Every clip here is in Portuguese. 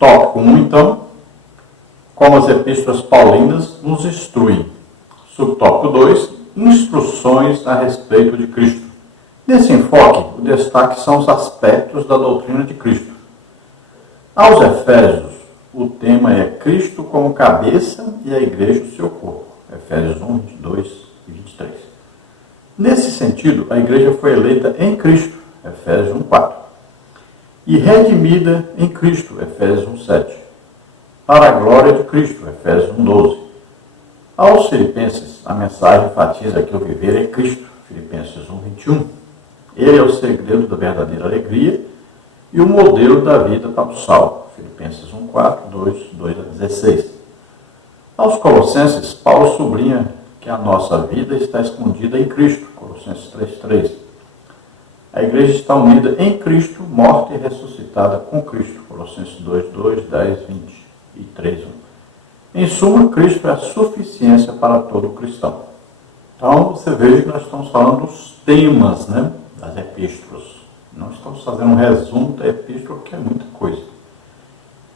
Tópico 1, então, como as epístolas paulinas nos instruem. Subtópico 2, instruções a respeito de Cristo. Nesse enfoque, o destaque são os aspectos da doutrina de Cristo. Aos Efésios, o tema é Cristo como cabeça e a igreja o seu corpo. Efésios 1, 22 e 23. Nesse sentido, a igreja foi eleita em Cristo. Efésios 1, 4. E redimida em Cristo. Efésios 1, 7. Para a glória de Cristo. Efésios 1, 12. Aos Filipenses, a mensagem enfatiza que o viver é Cristo. Filipenses 1, 21. Ele é o segredo da verdadeira alegria e o modelo da vida para o salvo. Filipenses 1, 4, 2 a 16. Aos Colossenses, Paulo sublinha que a nossa vida está escondida em Cristo. Colossenses 3, 3. A igreja está unida em Cristo, morta e ressuscitada com Cristo. Colossenses 2, 2, 10, 20 e 3, 1. Em suma, Cristo é a suficiência para todo cristão. Então, você veja que nós estamos falando dos temas, das epístolas. Não estamos fazendo um resumo da epístola, porque é muita coisa.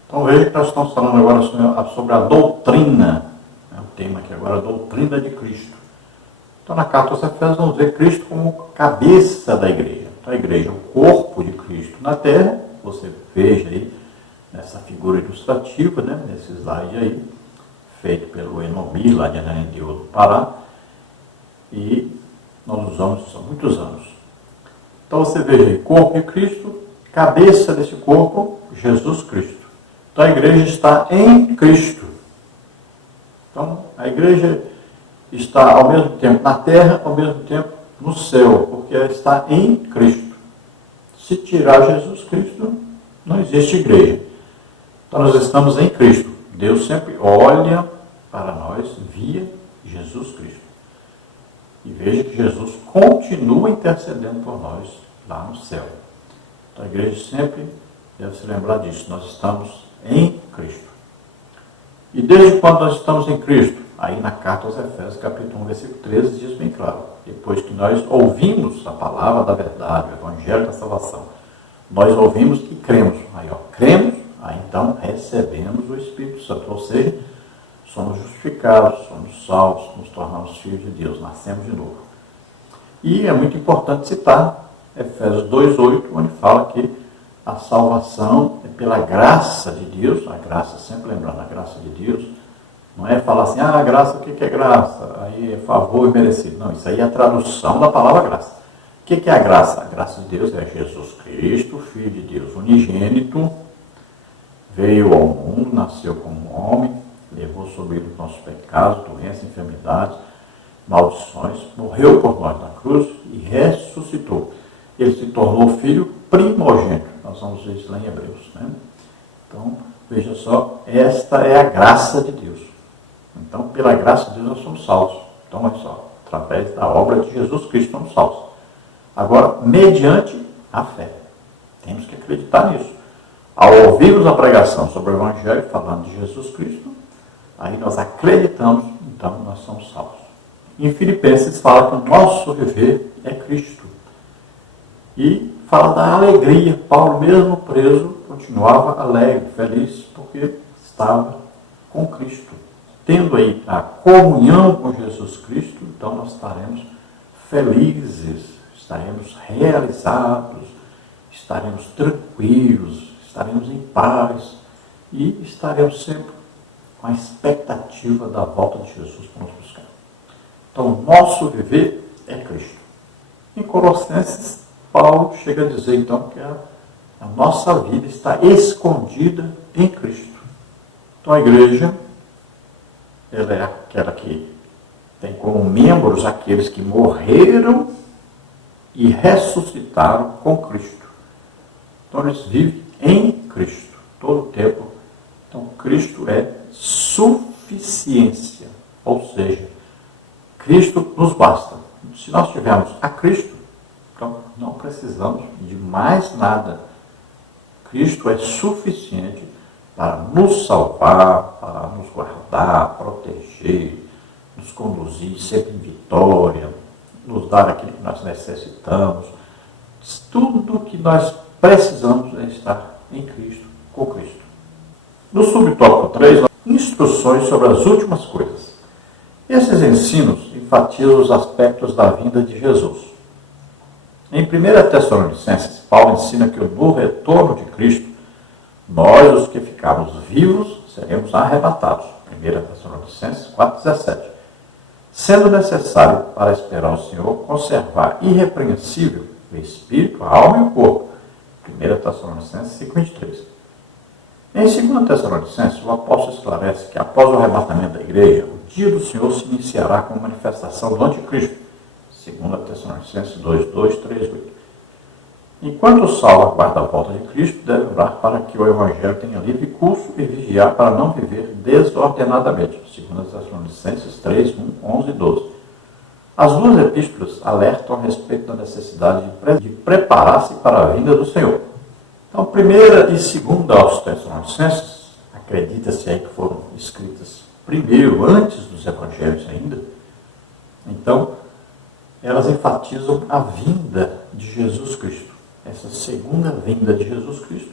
Então, veja que nós estamos falando agora sobre a doutrina. O tema aqui agora, a doutrina de Cristo. Então, na carta aos Efésios, vamos ver Cristo como cabeça da igreja. Então, a igreja é o corpo de Cristo na terra. Você veja aí, nessa figura ilustrativa, nesse slide aí, feito pelo Enobi, lá de Ananindeua do Pará. E nós usamos isso há muitos anos. Então, você veja aí, corpo de Cristo, cabeça desse corpo, Jesus Cristo. Então, a igreja está em Cristo. Então, a igreja está ao mesmo tempo na terra, ao mesmo tempo no céu, porque ela está em Cristo. Se tirar Jesus Cristo, não existe igreja. Então, nós estamos em Cristo. Deus sempre olha para nós via Jesus Cristo. E veja que Jesus continua intercedendo por nós lá no céu. Então, a igreja sempre deve se lembrar disso. Nós estamos em Cristo. E desde quando nós estamos em Cristo? Aí na carta aos Efésios, capítulo 1, versículo 13, diz bem claro. Depois que nós ouvimos a palavra da verdade, o evangelho da salvação, nós ouvimos e cremos. Aí, cremos, aí então recebemos o Espírito Santo. Ou seja, somos justificados, somos salvos, nos tornamos filhos de Deus, nascemos de novo. E é muito importante citar Efésios 2,8, onde fala que a salvação é pela graça de Deus, a graça, sempre lembrando, a graça de Deus, não é falar assim, a graça, o que é graça? Aí é favor e merecido. Não, isso aí é a tradução da palavra graça. O que é a graça? A graça de Deus é Jesus Cristo, Filho de Deus unigênito, veio ao mundo, nasceu como homem, levou sobre ele os nossos pecados, doenças, enfermidades, maldições, morreu por nós na cruz e ressuscitou. Ele se tornou filho primogênito. Nós vamos ver isso lá em Hebreus. Então, veja só, esta é a graça de Deus. Então, pela graça de Deus, nós somos salvos. Então, olha só, através da obra de Jesus Cristo, somos salvos. Agora, mediante a fé. Temos que acreditar nisso. Ao ouvirmos a pregação sobre o Evangelho, falando de Jesus Cristo, aí nós acreditamos, então nós somos salvos. Em Filipenses fala que o nosso viver é Cristo. E fala da alegria. Paulo, mesmo preso, continuava alegre, feliz, porque estava com Cristo. Tendo aí a comunhão com Jesus Cristo, então nós estaremos felizes, estaremos realizados, estaremos tranquilos, estaremos em paz e estaremos sempre com a expectativa da volta de Jesus para nos buscar. Então, o nosso viver é Cristo. Em Colossenses, Paulo chega a dizer, então, que a nossa vida está escondida em Cristo. Então, a igreja, ela é aquela que tem como membros aqueles que morreram e ressuscitaram com Cristo. Então, eles vivem em Cristo, todo o tempo. Então, Cristo é suficiência, ou seja, Cristo nos basta. Se nós tivermos a Cristo, então não precisamos de mais nada. Cristo é suficiente para nos salvar, para nos guardar, proteger, nos conduzir sempre em vitória, nos dar aquilo que nós necessitamos. Tudo o que nós precisamos é estar em Cristo, com Cristo. No subtópico 3, instruções sobre as últimas coisas. Esses ensinos enfatizam os aspectos da vinda de Jesus. Em 1 Tessalonicenses, Paulo ensina que no retorno de Cristo, nós, os que ficarmos vivos, seremos arrebatados. 1 Tessalonicenses 4,17. Sendo necessário, para esperar o Senhor, conservar irrepreensível o espírito, a alma e o corpo. 1 Tessalonicenses 5,23. Em 2 Tessalonicenses, o apóstolo esclarece que após o arrebatamento da igreja, o dia do Senhor se iniciará com a manifestação do anticristo. 2 Tessalonicenses 2:2, 3:8. Enquanto o salvo aguarda a volta de Cristo, deve orar para que o evangelho tenha livre curso e vigiar para não viver desordenadamente. 2 Tessalonicenses 3:1, 11 e 12. As duas epístolas alertam a respeito da necessidade de preparar-se para a vinda do Senhor. Então, 1ª e 2ª aos Tessalonicenses, acredita-se aí que foram escritas primeiro, antes dos evangelhos ainda. Então, elas enfatizam a vinda de Jesus Cristo, essa segunda vinda de Jesus Cristo.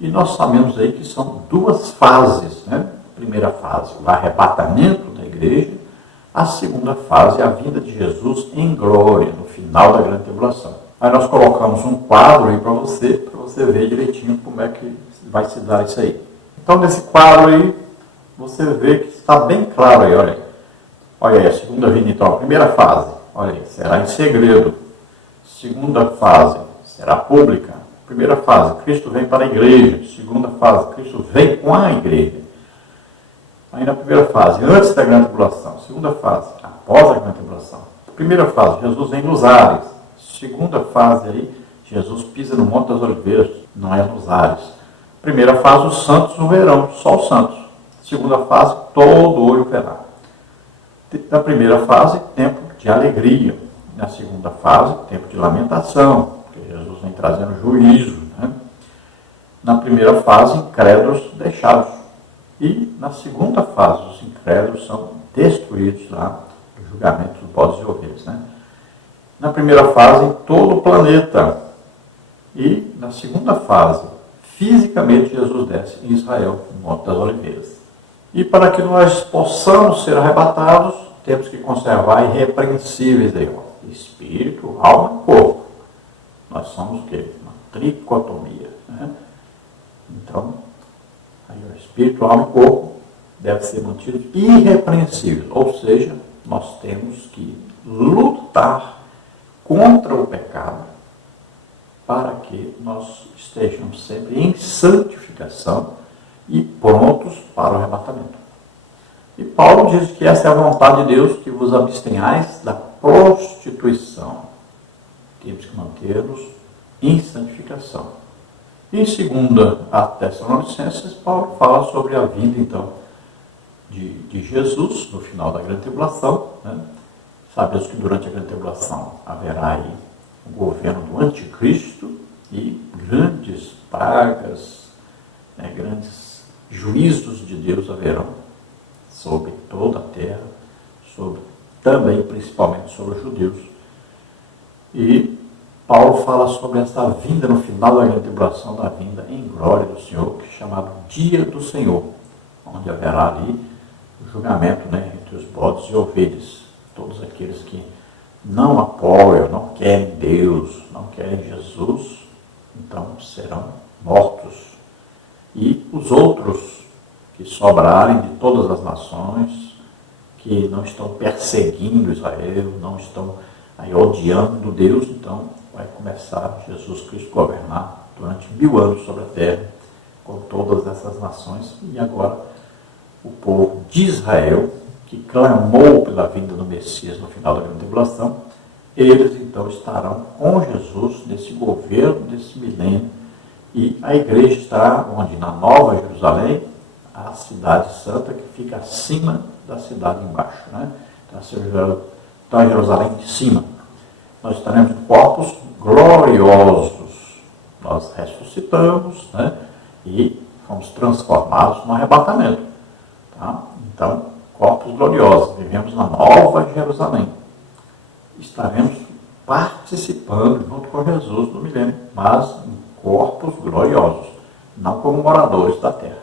E nós sabemos aí que são duas fases, né? A primeira fase, o arrebatamento da igreja. A segunda fase, a vinda de Jesus em glória, no final da grande tribulação. Aí nós colocamos um quadro aí para você ver direitinho como é que vai se dar isso aí. Então, nesse quadro aí, você vê que está bem claro aí, olha aí. Olha aí, a segunda vinda, então, a primeira fase, olha aí, será em segredo. Segunda fase, será pública. Primeira fase, Cristo vem para a igreja. Segunda fase, Cristo vem com a igreja. Aí na primeira fase, antes da grande tribulação. Segunda fase, após a grande tribulação. Primeira fase, Jesus vem nos ares. Segunda fase aí, Jesus pisa no Monte das Oliveiras, não é nos ares. Primeira fase, os santos no verão, só os santos. Segunda fase, todo olho verá. Na primeira fase, tempo de alegria. Na segunda fase, tempo de lamentação, porque Jesus vem trazendo juízo. Né? Na primeira fase, incrédulos deixados. E na segunda fase, os incrédulos são destruídos lá no julgamento dos bodes e ovelhas. Né? Na primeira fase, todo o planeta. E na segunda fase, fisicamente, Jesus desce em Israel, no Monte das Oliveiras. E para que nós possamos ser arrebatados, temos que conservar irrepreensíveis aí, ó, espírito, alma e corpo. Nós somos o quê? Uma tricotomia. Né? Então, aí, o espírito, alma e corpo devem ser mantidos irrepreensíveis. Ou seja, nós temos que lutar contra o pecado para que nós estejamos sempre em santificação e prontos para o arrebatamento. E Paulo diz que essa é a vontade de Deus, que vos abstenhais da prostituição. Temos que manter-nos em santificação. Em 2 Tessalonicenses, Paulo fala sobre a vinda, então, de Jesus no final da grande tribulação. Né? Sabemos que durante a grande tribulação haverá aí o governo do anticristo e grandes pragas, né, grandes juízos de Deus haverão sobre toda a terra, também principalmente sobre os judeus. E Paulo fala sobre essa vinda no final da grande tribulação, da vinda em glória do Senhor, que é chamado Dia do Senhor, onde haverá ali o julgamento, né, entre os bodes e ovelhas, todos aqueles que não apoiam, não querem Deus, não querem Jesus, então serão mortos. E os outros que sobrarem de todas as nações, que não estão perseguindo Israel, não estão aí odiando Deus, então vai começar Jesus Cristo governar durante 1000 anos sobre a terra, com todas essas nações. E agora o povo de Israel, que clamou pela vinda do Messias no final da grande tribulação, eles então estarão com Jesus nesse governo, desse milênio, e a igreja estará onde? Na Nova Jerusalém, a cidade santa que fica acima da cidade embaixo. Né? Então a Jerusalém de cima. Nós estaremos em corpos gloriosos. Nós ressuscitamos, né? E fomos transformados no arrebatamento. Tá? Então, corpos gloriosos. Vivemos na Nova Jerusalém. Estaremos participando junto com Jesus no milênio, mas em corpos gloriosos, não como moradores da terra.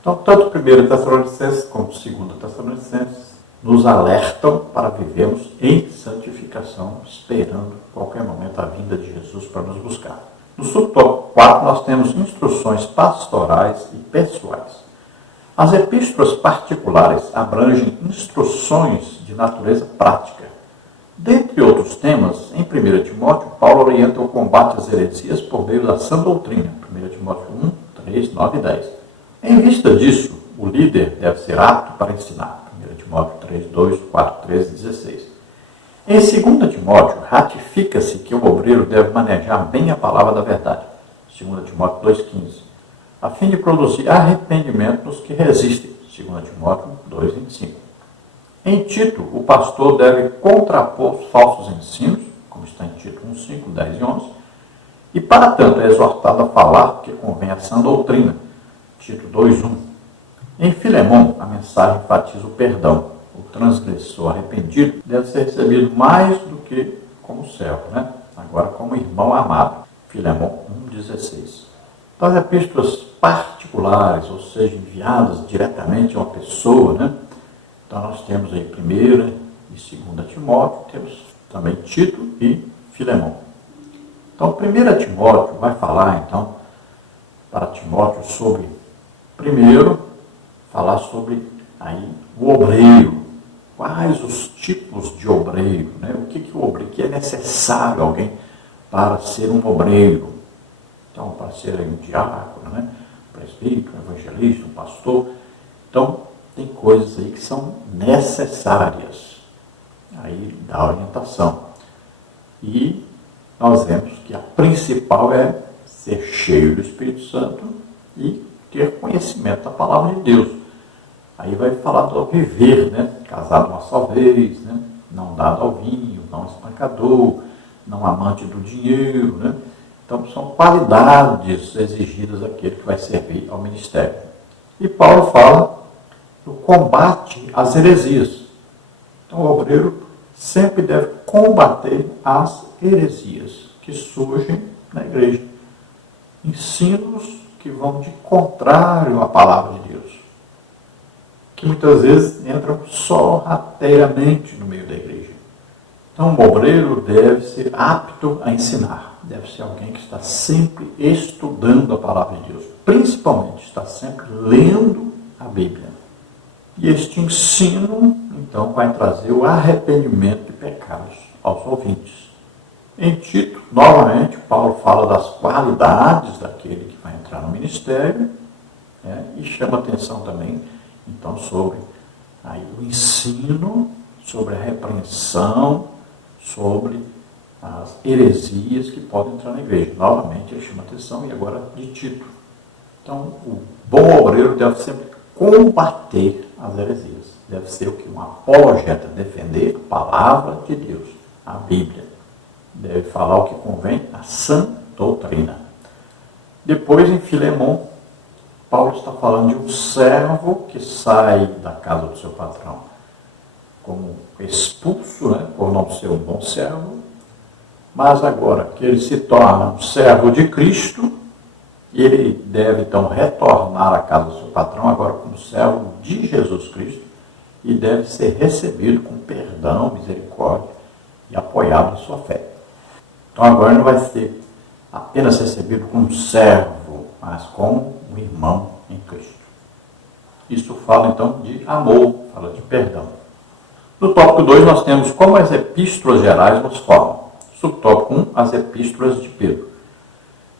Então, tanto 1 Tessalonicenses como 2 Tessalonicenses nos alertam para vivermos em santificação, esperando a qualquer momento a vinda de Jesus para nos buscar. No subtópico 4, nós temos instruções pastorais e pessoais. As epístolas particulares abrangem instruções de natureza prática. Dentre outros temas, em 1 Timóteo, Paulo orienta o combate às heresias por meio da sã doutrina. 1 Timóteo 1, 3, 9 e 10. Em vista disso, o líder deve ser apto para ensinar. 1 Timóteo 3, 2, 4, 13 e 16. Em 2 Timóteo, ratifica-se que o obreiro deve manejar bem a palavra da verdade. 2 Timóteo 2, 15. A fim de produzir arrependimento nos que resistem. 2 Timóteo 2, 25. Em Tito, o pastor deve contrapor os falsos ensinos, como está em Tito 1, 5, 10 e 11, e para tanto é exortado a falar que convém a sã doutrina. Tito 2, 1. Em Filemão, a mensagem enfatiza o perdão. O transgressor arrependido deve ser recebido mais do que como servo, agora como irmão amado. Filemão 1,16. Das epístolas particulares, ou seja, enviadas diretamente a uma pessoa, então nós temos aí 1 e 2 Timóteo, temos também Tito e Filemão. Então, 1 Timóteo vai falar, então, para Timóteo sobre, primeiro, falar sobre aí o obreiro. Quais os tipos de obreiro? O que o obreiro, que é necessário alguém para ser um obreiro? Então, para ser aí um diácono, um presbítero, um evangelista, um pastor. Então, tem coisas aí que são necessárias aí da orientação. E nós vemos que a principal é ser cheio do Espírito Santo e ter conhecimento da palavra de Deus. Aí vai falar do viver, casado uma só vez, não dado ao vinho, não espancador, não amante do dinheiro, Então, são qualidades exigidas daquele que vai servir ao ministério. E Paulo fala do combate às heresias. Então, o obreiro sempre deve combater as heresias que surgem na igreja. Ensinos que vão de contrário à palavra de Deus, que muitas vezes entram sorrateiramente no meio da igreja. Então, o obreiro deve ser apto a ensinar, deve ser alguém que está sempre estudando a palavra de Deus, principalmente está sempre lendo a Bíblia. E este ensino, então, vai trazer o arrependimento de pecados aos ouvintes. Em Tito, novamente, Paulo fala das qualidades daquele que vai entrar no ministério, e chama atenção também, então, sobre aí, o ensino, sobre a repreensão, sobre as heresias que podem entrar na igreja. Novamente, ele chama atenção, e agora de Tito. Então, o bom obreiro deve sempre combater as heresias. Deve ser o que? Um apologeta, defender a palavra de Deus, a Bíblia. Deve falar o que convém, a sã doutrina. Depois, em Filemão, Paulo está falando de um servo que sai da casa do seu patrão como expulso, por não ser um bom servo, mas agora que ele se torna um servo de Cristo, ele deve então retornar à casa do seu patrão, agora como servo de Jesus Cristo, e deve ser recebido com perdão, misericórdia e apoiado na sua fé. Então agora não vai ser apenas recebido como servo, mas como um irmão em Cristo. Isso fala então de amor, fala de perdão. No tópico 2 nós temos como as epístolas gerais nos formam. Subtópico 1, as epístolas de Pedro.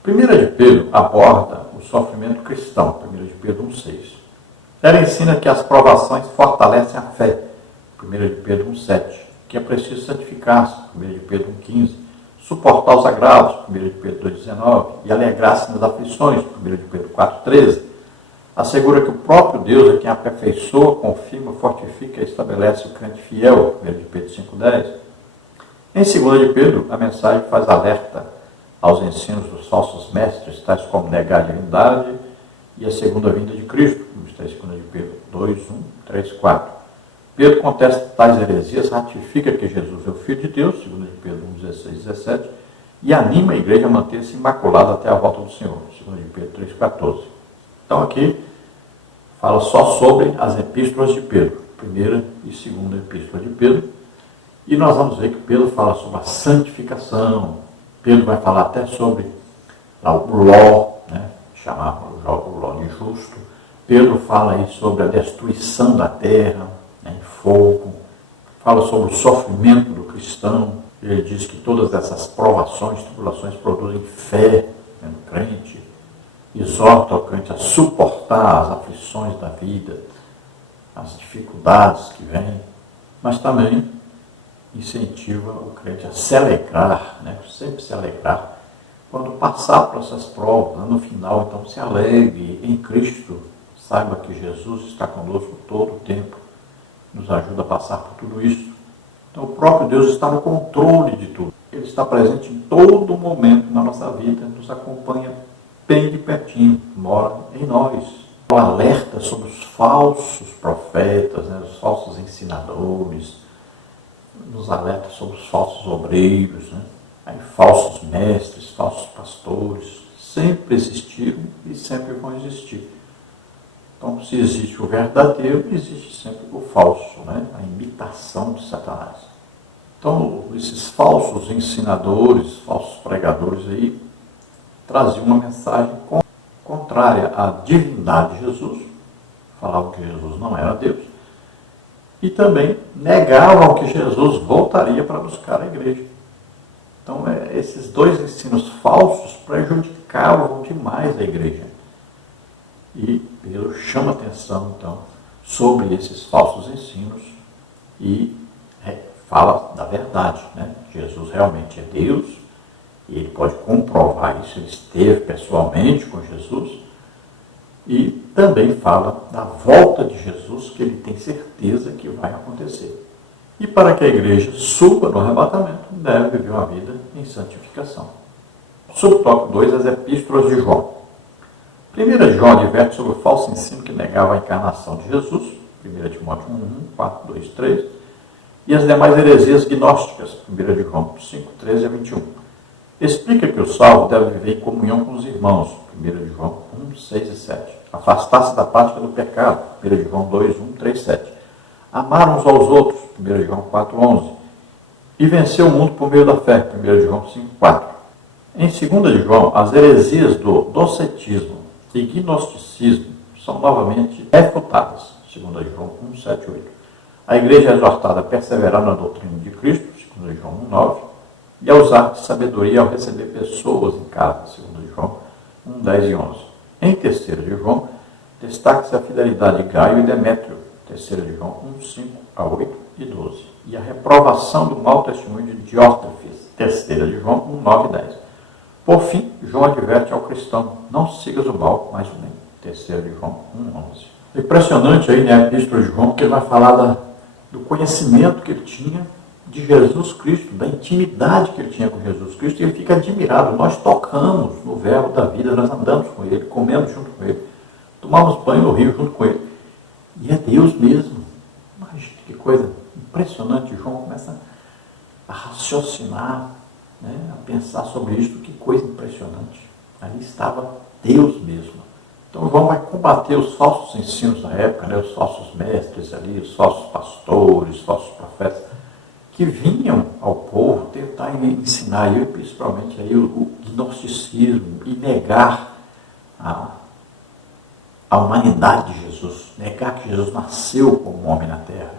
1 de Pedro aborda o sofrimento cristão, 1 de Pedro 1,6. Ela ensina que as provações fortalecem a fé, 1 de Pedro 1,7. Que é preciso santificar-se, 1 de Pedro 1,15. Suportar os agravos, 1 de Pedro 2,19. E alegrar-se nas aflições, 1 de Pedro 4,13. Assegura que o próprio Deus é quem aperfeiçoa, confirma, fortifica e estabelece o crente fiel, 1 de Pedro 5,10. Em 2 de Pedro, a mensagem faz alerta aos ensinos dos falsos mestres, tais como negar a divindade e a segunda vinda de Cristo, como está em 2 de Pedro 2, 1, 3, 4. Pedro contesta tais heresias, ratifica que Jesus é o Filho de Deus, 2 de Pedro 1, 16, 17, e anima a igreja a manter-se imaculada até a volta do Senhor, 2 de Pedro 3, 14. Então aqui fala só sobre as epístolas de Pedro, primeira e segunda epístola de Pedro, e nós vamos ver que Pedro fala sobre a santificação, Pedro vai falar até sobre o Ló, né, chamar o Ló de justo, Pedro fala aí sobre a destruição da terra, né, em fogo, fala sobre o sofrimento do cristão, ele diz que todas essas provações, tribulações produzem fé, né, no crente, exorta o crente a suportar as aflições da vida, as dificuldades que vêm, mas também incentiva o crente a se alegrar, né? Sempre se alegrar, quando passar por essas provas, né? No final, então, se alegre em Cristo, saiba que Jesus está conosco todo o tempo, nos ajuda a passar por tudo isso. Então, o próprio Deus está no controle de tudo, Ele está presente em todo momento na nossa vida, nos acompanha bem de pertinho, mora em nós. O alerta sobre os falsos profetas, né? Os falsos ensinadores, nos alerta sobre os falsos obreiros, né? Aí, falsos mestres, falsos pastores, sempre existiram e sempre vão existir. Então, se existe o verdadeiro, existe sempre o falso, né? A imitação de Satanás. Então, esses falsos ensinadores, falsos pregadores aí, traziam uma mensagem contrária à divindade de Jesus, falavam que Jesus não era Deus, e também negavam que Jesus voltaria para buscar a igreja. Então, esses dois ensinos falsos prejudicavam demais a igreja. E Pedro chama atenção, então, sobre esses falsos ensinos e fala da verdade, né? Jesus realmente é Deus, e ele pode comprovar isso, ele esteve pessoalmente com Jesus, e também fala da volta de Jesus, que ele tem certeza que vai acontecer. E para que a igreja suba no arrebatamento, deve viver uma vida em santificação. Subtópico 2, as epístolas de João. 1 João adverte sobre o falso ensino que negava a encarnação de Jesus, 1 Timóteo 1, 4, 2, 3, e as demais heresias gnósticas, 1 João 5, 13 a 21. Explica que o salvo deve viver em comunhão com os irmãos, 1 João 1, 6 e 7. Afastar-se da prática do pecado, 1 João 2, 1, 3, 7. Amar uns aos outros, 1 João 4, 11. E vencer o mundo por meio da fé, 1 João 5, 4. Em 2 João, as heresias do docetismo e gnosticismo são novamente refutadas, 2 João 1, 7, 8. A igreja é exortada a perseverar na doutrina de Cristo, 2 João 1, 9. E a usar de sabedoria ao receber pessoas em casa, 2 João 1, 10 e 11. Em 3 de João, destaca-se a fidelidade de Gaio e Demétrio, 3 de João 1, 5 a 8 e 12. E a reprovação do mau testemunho de Diótrefes, 3 de João 1, 9 e 10. Por fim, João adverte ao cristão, não sigas o mal, mas o bem, 3 de João 1, 11. É impressionante aí, né, a epístola de João, porque ele vai falar do conhecimento que ele tinha de Jesus Cristo, da intimidade que ele tinha com Jesus Cristo, e ele fica admirado. Nós tocamos no verbo da vida, nós andamos com ele, comemos junto com ele, tomamos banho no rio junto com ele. E é Deus mesmo. Imagina que coisa impressionante. João começa a raciocinar, né, a pensar sobre isso, que coisa impressionante. Ali estava Deus mesmo. Então João vai combater os falsos ensinos da época, né, os falsos mestres ali, os falsos pastores, os falsos profetas, que vinham ao povo tentar ensinar, e principalmente aí, o gnosticismo, e negar a humanidade de Jesus, negar que Jesus nasceu como homem na terra.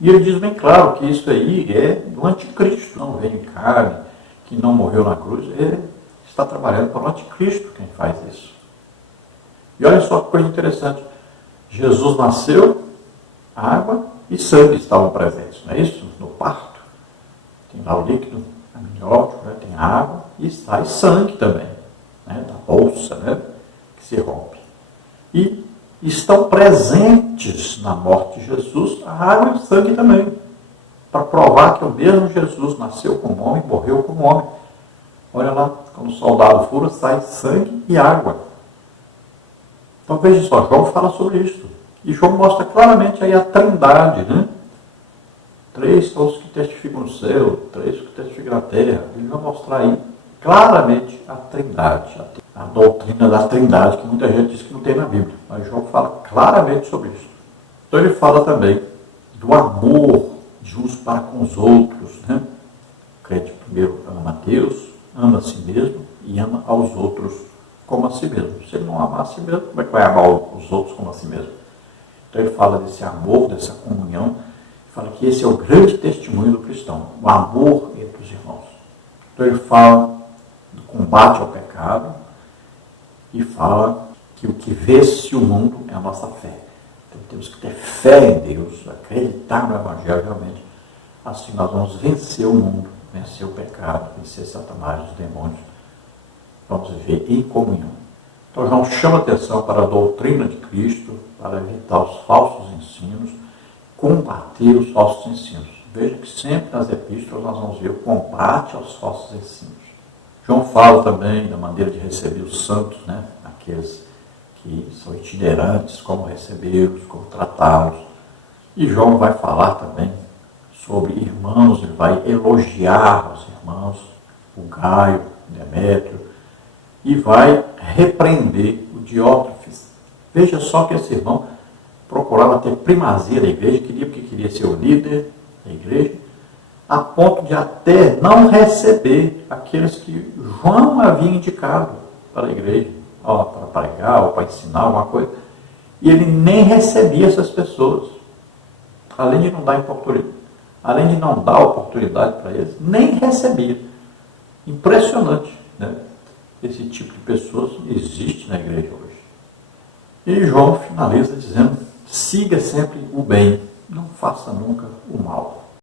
E ele diz bem claro que isso aí é do anticristo, não veio em carne, que não morreu na cruz, ele está trabalhando para o anticristo quem faz isso. E olha só que coisa interessante, Jesus nasceu, água e sangue estavam presentes, não é isso? No parto. Tem lá o líquido amniótico, né? Tem água e sai sangue também, né? Da bolsa, né? Que se rompe. E estão presentes na morte de Jesus a água e o sangue também, para provar que o mesmo Jesus nasceu como homem, morreu como homem. Olha lá, quando o soldado fura, sai sangue e água. Então veja só, João fala sobre isso. E João mostra claramente aí a trindade, né? 3 são os que testificam no céu, 3 que testificam na terra. Ele vai mostrar aí claramente a trindade. a doutrina da Trindade, que muita gente diz que não tem na Bíblia, mas João fala claramente sobre isso. Então ele fala também do amor de uns para com os outros, né? O crente primeiro ama a Deus, ama a si mesmo e ama aos outros como a si mesmo. Se ele não amar a si mesmo, como é que vai amar os outros como a si mesmo? Então ele fala desse amor, dessa comunhão, fala que esse é o grande testemunho do cristão, o amor entre os irmãos. Então ele fala do combate ao pecado e fala que o que vence o mundo é a nossa fé. Então temos que ter fé em Deus, acreditar no Evangelho realmente. Assim nós vamos vencer o mundo, vencer o pecado, vencer Satanás, os demônios. Vamos viver em comunhão. Então João chama atenção para a doutrina de Cristo, para evitar os falsos ensinos, combater os falsos ensinos. Veja que sempre nas epístolas nós vamos ver o combate aos falsos ensinos. João fala também da maneira de receber os santos, né? Aqueles que são itinerantes, como recebê-los, como tratá-los. E João vai falar também sobre irmãos, ele vai elogiar os irmãos, o Gaio, o Demétrio, e vai repreender o Diótrefes. Veja só que esse irmão procurava ter primazia da igreja, queria ser o líder da igreja, a ponto de até não receber aqueles que João havia indicado para a igreja, para pregar ou para ensinar alguma coisa. E ele nem recebia essas pessoas. Além de não dar oportunidade para eles, nem recebia. Impressionante, né? Esse tipo de pessoas existe na igreja hoje. E João finaliza dizendo: siga sempre o bem, não faça nunca o mal.